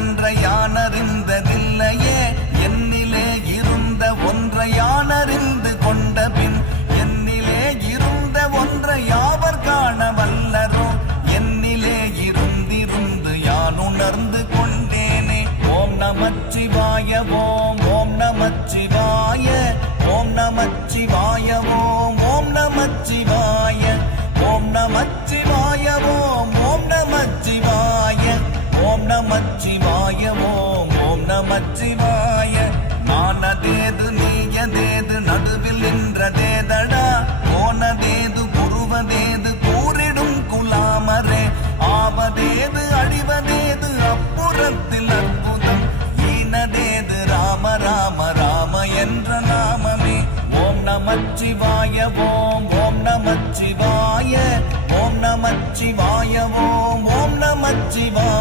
ஒன்றை யானறிந்ததில்லையே என்னிலே இருந்த ஒன்றை யானறிந்து கொண்ட பின் என்னிலே இருந்த ஒன்றை யாவர் காண வல்லரோ என்னிலே இருந்திருந்து யான் உணர்ந்து கொண்டேனே. ஓம் நமச்சிவாய ஓம் ஓம் நமச்சிவாய ஓம் நமச்சிவாய ஓம் ஓம் நமச்சிவாய ஓம் நமச்சிவாய ஓம் ஓம் நமச்சிவாய ஓம் நமச்சிவாய ஓம் ஓம் நமச்சிவாய. நானதேது நீயதேது நடுவில் நின்றதேதடா போனதேது புருவதேது கூறிடும் குலாமரே ஆவதேது அழிவதேது அப்புறத்தில் அற்புதம் ஈனதேது ராம ராம ராம என்ற நாமமே. ஓம் நமச்சிவாய ஓம் ஓம் நமச்சிவாய ஓம் நமச்சிவாய ஓம் ஓம் நமச்சிவாய